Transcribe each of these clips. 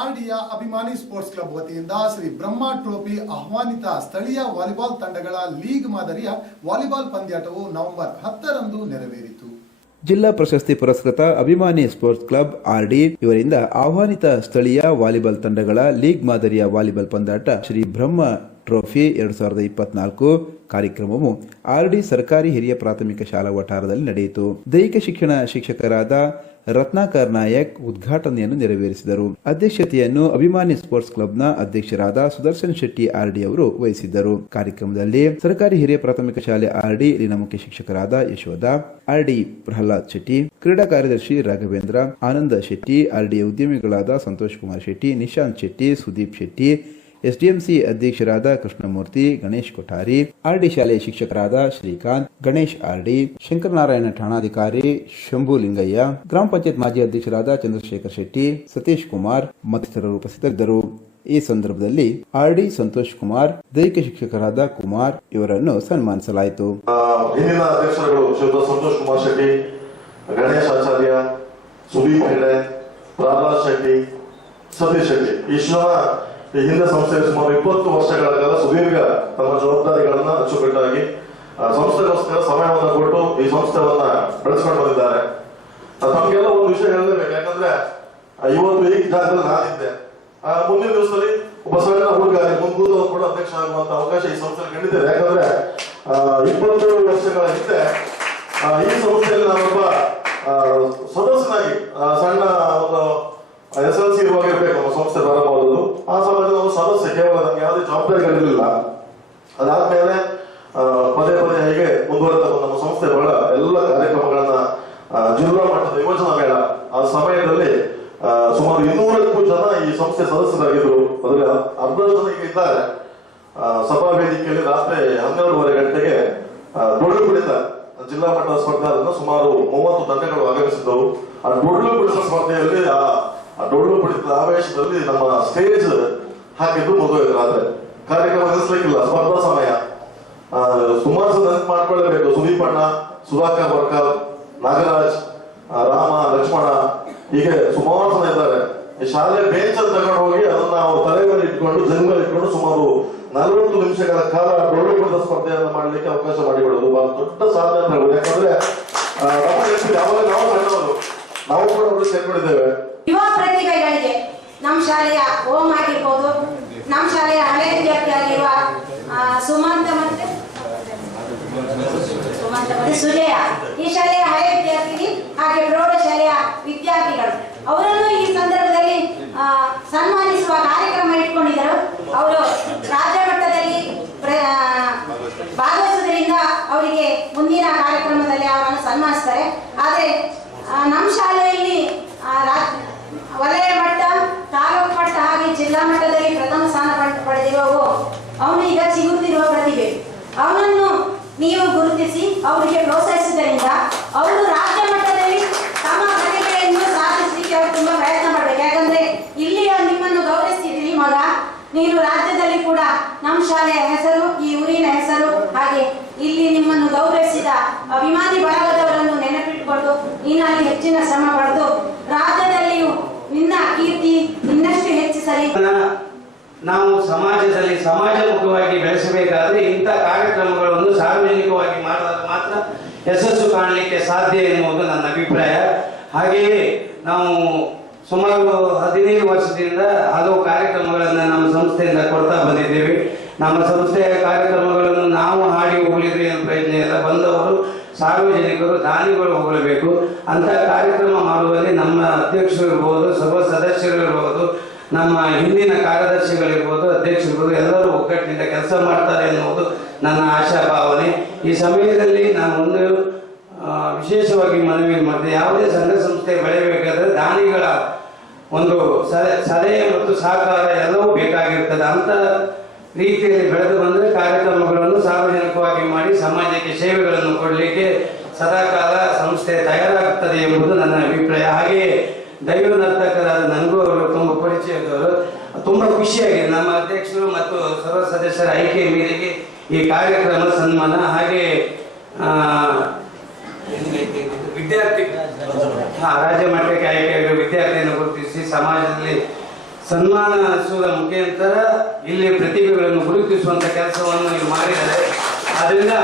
ಆರ್ಡಿಯ ಅಭಿಮಾನಿ sports club ವತಿಯಿಂದ Shri Brahma trophy ಆಹ್ವಾನಿತ ಸ್ಥಳೀಯ ವಾಲಿಬಾಲ್ ತಂಡಗಳ ಲೀಗ್ ಮಾದರಿಯ ವಾಲಿಬಾಲ್ ಪಂದ್ಯಾಟವು ನವೆಂಬರ್ ಹತ್ತರಂದು ನೆರವೇರಿತು. ಜಿಲ್ಲಾ ಪ್ರಶಸ್ತಿ ಪುರಸ್ಕೃತ ಅಭಿಮಾನಿ ಸ್ಪೋರ್ಟ್ಸ್ ಕ್ಲಬ್ ಆರ್ಡಿ ಇವರಿಂದ ಆಹ್ವಾನಿತ ಸ್ಥಳೀಯ ವಾಲಿಬಾಲ್ ತಂಡಗಳ ಲೀಗ್ ಮಾದರಿಯ ವಾಲಿಬಾಲ್ ಪಂದ್ಯಾಟ ಶ್ರೀ ಬ್ರಹ್ಮ ಟ್ರೋಫಿ ಎರಡು ಸಾವಿರದ ಇಪ್ಪತ್ನಾಲ್ಕು ಕಾರ್ಯಕ್ರಮವು ಆರ್ಡಿ ಸರ್ಕಾರಿ ಹಿರಿಯ ಪ್ರಾಥಮಿಕ ಶಾಲಾ ವಠಾರದಲ್ಲಿ ನಡೆಯಿತು. ದೈಹಿಕ ಶಿಕ್ಷಣ ಶಿಕ್ಷಕರಾದ ರತ್ನಾಕರ್ ನಾಯಕ್ ಉದ್ಘಾಟನೆಯನ್ನು ನೆರವೇರಿಸಿದರು. ಅಧ್ಯಕ್ಷತೆಯನ್ನು ಅಭಿಮಾನಿ ಸ್ಪೋರ್ಟ್ಸ್ ಕ್ಲಬ್ನ ಅಧ್ಯಕ್ಷರಾದ ಸುದರ್ಶನ್ ಶೆಟ್ಟಿ ಆರ್ಡಿ ಅವರು ವಹಿಸಿದ್ದರು. ಕಾರ್ಯಕ್ರಮದಲ್ಲಿ ಸರ್ಕಾರಿ ಹಿರಿಯ ಪ್ರಾಥಮಿಕ ಶಾಲೆ ಆರ್ಡಿ ಇಲ್ಲಿನ ಮುಖ್ಯ ಶಿಕ್ಷಕರಾದ ಯಶೋಧ ಆರ್ಡಿ ಪ್ರಹ್ಲಾದ್ ಶೆಟ್ಟಿ, ಕ್ರೀಡಾ ಕಾರ್ಯದರ್ಶಿ ರಾಘವೇಂದ್ರ, ಆನಂದ ಶೆಟ್ಟಿ ಆರ್ಡಿ ಉದ್ಯಮಿಗಳಾದ ಸಂತೋಷ್ ಕುಮಾರ್ ಶೆಟ್ಟಿ, ನಿಶಾಂತ್ ಶೆಟ್ಟಿ, ಸುದೀಪ್ ಶೆಟ್ಟಿ ಎಸ್ಡಿಎಂಸಿ ಅಧ್ಯಕ್ಷರಾದ ಕೃಷ್ಣಮೂರ್ತಿ, ಗಣೇಶ್ ಕೊಠಾರಿ ಆರ್ಡಿ ಶಾಲೆಯ ಶಿಕ್ಷಕರಾದ ಶ್ರೀಕಾಂತ್, ಗಣೇಶ್ ಆರ್ಡಿ ಶಂಕರನಾರಾಯಣ ಠಾಣಾಧಿಕಾರಿ ಶಂಭು ಲಿಂಗಯ್ಯ, ಗ್ರಾಮ ಪಂಚಾಯತ್ ಮಾಜಿ ಅಧ್ಯಕ್ಷರಾದ ಚಂದ್ರಶೇಖರ್ ಶೆಟ್ಟಿ, ಸತೀಶ್ ಕುಮಾರ್ ಮತ್ತಿತರರು ಉಪಸ್ಥಿತರಿದ್ದರು. ಈ ಸಂದರ್ಭದಲ್ಲಿ ಆರ್ಡಿ ಸಂತೋಷ್ ಕುಮಾರ್, ದೈಹಿಕ ಶಿಕ್ಷಕರಾದ ಕುಮಾರ್ ಇವರನ್ನು ಸನ್ಮಾನಿಸಲಾಯಿತು. ಹಿಂದಿನ ಅಧ್ಯಕ್ಷರುಗಳು ಶ್ರೀಯುತ ಸಂತೋಷ್ ಕುಮಾರ್ ಶೆಟ್ಟಿ, ಗಣೇಶ್ ಆಚಾರ್ಯ, ಸುದೀಪ್ ಹೆಗಡೆ, ಪ್ರಹ್ಲಾದ್ ಶೆಟ್ಟಿ, ಸತೀಶ್ ಶೆಟ್ಟಿ. ಜನ ಈ ಹಿಂದೆ ಸಂಸ್ಥೆಯಲ್ಲಿ ಸುಮಾರು ಇಪ್ಪತ್ತು ವರ್ಷಗಳ ಕಾಲ ಸುದೀರ್ಘ ತಮ್ಮ ಜವಾಬ್ದಾರಿಗಳನ್ನ ಅಚ್ಚುಕಟ್ಟಾಗಿ ಸಂಸ್ಥೆಗೋಸ್ಕರ ಸಮಯವನ್ನು ಕೊಟ್ಟು ಈ ಸಂಸ್ಥೆವನ್ನ ಬೆಳೆಸ್ಕೊಂಡು ಬಂದಿದ್ದಾರೆ. ತಮಗೆಲ್ಲ ಒಂದು ವಿಷಯ ಹೇಳಲೇಬೇಕು ಯಾಕಂದ್ರೆ ಇವತ್ತು ಈ ಜಾಗದಲ್ಲಿ ನಾನಿದ್ದೆ. ಮುಂದಿನ ದಿವಸದಲ್ಲಿ ಒಬ್ಬ ಸಣ್ಣ ಹುಡುಗ ಮುಂದೂ ಕೂಡ ಅಧ್ಯಕ್ಷ ಆಗುವಂತ ಅವಕಾಶ ಈ ಸಂಸ್ಥೆಯಲ್ಲಿ ಖಂಡಿತ ಯಾಕಂದ್ರೆ ಇಪ್ಪತ್ತೇಳು ಇಪ್ಪತ್ತು ವರ್ಷಗಳ ಹಿಂದೆ ಈ ಸಂಸ್ಥೆಯಲ್ಲಿ ನಾನೊಬ್ಬ ಸದಸ್ಯನಾಗಿ ಸಣ್ಣ ಒಂದು ಎಸ್ ಎಲ್ ಸಿ ಇರುವಾಗ ಇರಬೇಕು ನಮ್ಮ ಸಂಸ್ಥೆ ಪ್ರಾರಂಭವಾದದ್ದು ಆ ಸಮಯದಲ್ಲಿ ನಾವು ಸದಸ್ಯ ಕೇವಲ ನಮ್ಗೆ ಯಾವುದೇ ಜವಾಬ್ದಾರಿಗಳಿರಲಿಲ್ಲ ಅದಾದ್ಮೇಲೆ ಪದೇ ಪದೇ ಹೀಗೆ ಮುಂದುವರೆದ ನಮ್ಮ ಸಂಸ್ಥೆ ಬಹಳ ಎಲ್ಲ ಕಾರ್ಯಕ್ರಮಗಳನ್ನ ಜಿಲ್ಲಾ ಮಟ್ಟದ ಯುವಜನ ಮೇಳ ಆ ಸಮಯದಲ್ಲಿ ಸುಮಾರು ಇನ್ನೂರಕ್ಕೂ ಜನ ಈ ಸಂಸ್ಥೆ ಸದಸ್ಯರಾಗಿದ್ರು ಅದರಲ್ಲಿ ಅರ್ಧ ಜನ ಈಗ ಇದ್ದಾರೆ ಸಭಾ ವೇದಿಕೆಯಲ್ಲಿ ರಾತ್ರಿ ಹನ್ನೆರಡೂವರೆ ಗಂಟೆಗೆ ಡೊಳ್ಳು ಕುಡಿತ ಜಿಲ್ಲಾ ಮಟ್ಟದ ಸ್ಪರ್ಧಾದಿಂದ ಸುಮಾರು ಮೂವತ್ತು ತಂಡಗಳು ಆಗಮಿಸಿದ್ದವು ಆ ಡೊಳ್ಳು ಕುಡಿತ ಸ್ಪರ್ಧೆಯಲ್ಲಿ ಆ ಡೊಳ್ಳು ಕುಡಿತದ ಆವೇಶದಲ್ಲಿ ನಮ್ಮ ಸ್ಟೇಜ್ ಹಾಕಿದ್ದು ಮುಗಿದೋಯ್ತು ಆದರೆ ಕಾರ್ಯಕ್ರಮ ನಡೆಸಲಿಕ್ಕಿಲ್ಲ, ಸ್ಪರ್ಧಾ ಸಮಯ. ಸುಮಾರು ನೆನಪು ಮಾಡ್ಕೊಳ್ಳಬೇಕು. ಸುದೀಪ್ ಅಣ್ಣ, ಸುಧಾಕರ್ ಬರ್ಕರ್ ನಾಗರಾಜ್ ರಾಮ, ಲಕ್ಷ್ಮಣ. ಹೀಗೆ ಸುಮಾರು ಜನ ಇದ್ದಾರೆ. ಶಾಲೆ ಬೇಂಚ್ ತಗೊಂಡು ಹೋಗಿ ಅದನ್ನ ನಾವು ತಲೆ ಮೇಲೆ ಇಟ್ಕೊಂಡು ಜನ ಮೇಲೆ ಇಟ್ಕೊಂಡು ಸುಮಾರು ನಲವತ್ತು ನಿಮಿಷಗಳ ಕಾಲ ಡೊಳ್ಳು ಕುಡಿದ ಸ್ಪರ್ಧೆಯನ್ನು ಮಾಡಲಿಕ್ಕೆ ಅವಕಾಶ ಮಾಡಿಕೊಡೋದು ಬಹಳ ದೊಡ್ಡ ಸಾಧನೆ ಯಾಕಂದ್ರೆ ಅವಾಗ ನಾವು ಸಣ್ಣವರು. ನಾವು ಕೂಡ ಸೇರ್ಕೊಂಡಿದ್ದೇವೆ. ಯುವ ಪ್ರತಿಭೆಗಳಿಗೆ ನಮ್ಮ ಶಾಲೆಯ ಓಂ ಆಗಿರ್ಬೋದು, ನಮ್ಮ ಶಾಲೆಯ ಹಳೆ ವಿದ್ಯಾರ್ಥಿ ಆಗಿರುವ ಸುಮಂತ ಮತ್ತೆ ಸುಮಂತ ಮತ್ತೆ ಸುಜಯ. ಈ ಶಾಲೆಯ ಹಳೆ ವಿದ್ಯಾರ್ಥಿನಿ ಹಾಗೆ ಪ್ರೌಢ ಶಾಲೆಯ ವಿದ್ಯಾರ್ಥಿಗಳು. ಅವರನ್ನು ಈ ಸಂದರ್ಭದಲ್ಲಿ ಸನ್ಮಾನಿಸುವ ಕಾರ್ಯಕ್ರಮ ಇಟ್ಕೊಂಡಿದ್ದರು. ಅವರು ರಾಜ್ಯ ಮಟ್ಟದಲ್ಲಿ ಭಾಗವಹಿಸುವುದರಿಂದ ಅವರಿಗೆ ಮುಂದಿನ ಕಾರ್ಯಕ್ರಮದಲ್ಲಿ ಅವರನ್ನು ಸನ್ಮಾನಿಸ್ತಾರೆ. ಆದರೆ ನಮ್ಮ ಶಾಲೆಯಲ್ಲಿ ವಲಯ ಮಟ್ಟ, ತಾಲೂಕು ಮಟ್ಟ ಹಾಗೆ ಜಿಲ್ಲಾ ಮಟ್ಟದಲ್ಲಿ ಪ್ರಥಮ ಸ್ಥಾನ ಪಡ್- ಪಡೆದಿರುವವು, ಅವನು ಈಗ ಸಿಗುತ್ತಿರುವ ಪ್ರತಿಭೆ. ಅವನನ್ನು ನೀವು ಗುರುತಿಸಿ, ಅವರಿಗೆ ಪ್ರೋತ್ಸಾಹಿಸಿದ್ದರಿಂದ ಅವರು ರಾಜ್ಯ ಮಟ್ಟದಲ್ಲಿ ತಮ್ಮ ಪ್ರತಿಭೆಯನ್ನು ಸಾಧಿಸಲಿಕ್ಕೆ ಅವರು ತುಂಬಾ ಪ್ರಯತ್ನ ಮಾಡಬೇಕು. ಯಾಕಂದ್ರೆ ಇಲ್ಲಿ ನಿಮ್ಮನ್ನು ಗೌರವಿಸ್ತಿದ್ರಿ ಮಗ. ನೀನು ರಾಜ್ಯದಲ್ಲಿ ಕೂಡ ನಮ್ಮ ಶಾಲೆಯ ಹೆಸರು, ಈ ಊರಿನ ಹೆಸರು, ಹಾಗೆ ಇಲ್ಲಿ ನಿಮ್ಮನ್ನು ಗೌರವಿಸಿದ ಅಭಿಮಾನಿ ಬಳಗದವರನ್ನು ನೆನಪಿಟ್ಟುಕೊಂಡು ನೀನಲ್ಲಿ ಹೆಚ್ಚಿನ ಶ್ರಮ ಪಡೆದು ರಾಜ್ಯದಲ್ಲಿಯೂ ನಿನ್ನ ಕೀರ್ತಿ ಇನ್ನಷ್ಟು ಹೆಚ್ಚಿಸಲಿ ನಾವು ಸಮಾಜದಲ್ಲಿ ಸಮಾಜಮುಖವಾಗಿ ಬೆಳೆಸಬೇಕಾದ್ರೆ ಇಂಥ ಕಾರ್ಯಕ್ರಮಗಳನ್ನು ಸಾರ್ವಜನಿಕವಾಗಿ ಮಾಡಿದಾಗ ಮಾತ್ರ ಯಶಸ್ಸು ಕಾಣಲಿಕ್ಕೆ ಸಾಧ್ಯ ಎನ್ನುವುದು ನನ್ನ ಅಭಿಪ್ರಾಯ. ಹಾಗೆಯೇ ನಾವು ಸುಮಾರು ಹದಿನೈದು ವರ್ಷದಿಂದ ಹಲವು ಕಾರ್ಯಕ್ರಮಗಳನ್ನು ನಮ್ಮ ಸಂಸ್ಥೆಯಿಂದ ಕೊಡ್ತಾ ಬಂದಿದ್ದೇವೆ. ನಮ್ಮ ಸಂಸ್ಥೆಯ ಕಾರ್ಯಕ್ರಮಗಳನ್ನು ನಾವು ಹಾಡಿ ಹೋಗಲಿದ್ರೆ ಏನು ಪ್ರಯತ್ನ ಇಲ್ಲ ಬಂದವರು, ಸಾರ್ವಜನಿಕರು, ದಾನಿಗಳು ಹೋಗಲೇಬೇಕು ಅಂತ ಕಾರ್ಯಕ್ರಮ ಮಾಡುವಲ್ಲಿ ನಮ್ಮ ಅಧ್ಯಕ್ಷರಿರ್ಬೋದು ಸಭಾ ಸದಸ್ಯರಿರ್ಬೋದು, ನಮ್ಮ ಹಿಂದಿನ ಕಾರ್ಯದರ್ಶಿಗಳಿರ್ಬೋದು, ಅಧ್ಯಕ್ಷರಿರ್ಬೋದು, ಎಲ್ಲರೂ ಒಗ್ಗಟ್ಟಿನಿಂದ ಕೆಲಸ ಮಾಡ್ತಾರೆ ಎನ್ನುವುದು ನನ್ನ ಆಶಾ ಭಾವನೆ ಈ ಸಮಯದಲ್ಲಿ ನಾನು ಒಂದು ವಿಶೇಷವಾಗಿ ಮನವಿ ಮಾಡಿದೆ ಯಾವುದೇ ಸಂಘ ಸಂಸ್ಥೆ ಬೆಳೆಯಬೇಕಾದ್ರೆ ದಾನಿಗಳ ಒಂದು ಸಲಹೆ ಮತ್ತು ಸಹಕಾರ ಎಲ್ಲವೂ ಬೇಕಾಗಿರ್ತದೆ. ಅಂತ ರೀತಿಯಲ್ಲಿ ಬೆಳೆದು ಬಂದರೆ ಕಾರ್ಯಕ್ರಮಗಳನ್ನು ಸಾರ್ವಜನಿಕವಾಗಿ ಮಾಡಿ ಸಮಾಜಕ್ಕೆ ಸೇವೆಗಳನ್ನು ಕೊಡಲಿಕ್ಕೆ ಸದಾಕಾಲ ಸಂಸ್ಥೆ ತಯಾರಾಗುತ್ತದೆ ಎಂಬುದು ನನ್ನ ಅಭಿಪ್ರಾಯ. ಹಾಗೆಯೇ ದೈವ ನರ್ತಕರಾದ ನನಗೂ ಅವರು ತುಂಬ ಪರಿಚಯದವರು. ತುಂಬ ಖುಷಿಯಾಗಿದೆ ನಮ್ಮ ಅಧ್ಯಕ್ಷರು ಮತ್ತು ಸರ್ವ ಸದಸ್ಯರ ಆಯ್ಕೆ ಮೇರೆಗೆ ಈ ಕಾರ್ಯಕ್ರಮ ಸನ್ಮಾನ. ಹಾಗೆ ವಿದ್ಯಾರ್ಥಿ ರಾಜ್ಯ ಮಟ್ಟಕ್ಕೆ ಆಯ್ಕೆಯಾಗಿರುವ ವಿದ್ಯಾರ್ಥಿಯನ್ನು ಗುರುತಿಸಿ ಸಮಾಜದಲ್ಲಿ ಸನ್ಮಾನಿಸುವ ಮುಖಾಂತರ ಇಲ್ಲಿ ಪ್ರತಿಭೆಗಳನ್ನು ಗುರುತಿಸುವಂತ ಕೆಲಸವನ್ನು ನೀವು ಮಾಡಿದ್ದಾರೆ. ಅದರಿಂದ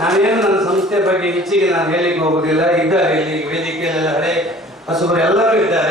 ನಾನೇನು ನನ್ನ ಸಂಸ್ಥೆ ಬಗ್ಗೆ ಹೆಚ್ಚಿಗೆ ನಾನು ಹೇಳಿಕ್ಕೆ ಹೋಗುದಿಲ್ಲ. ಇದ್ದಾರೆ ಇಲ್ಲಿ ವೇದಿಕೆಯಲ್ಲೆಲ್ಲ ಹಳೆ ಹಸುಬರು ಎಲ್ಲರೂ ಇದ್ದಾರೆ.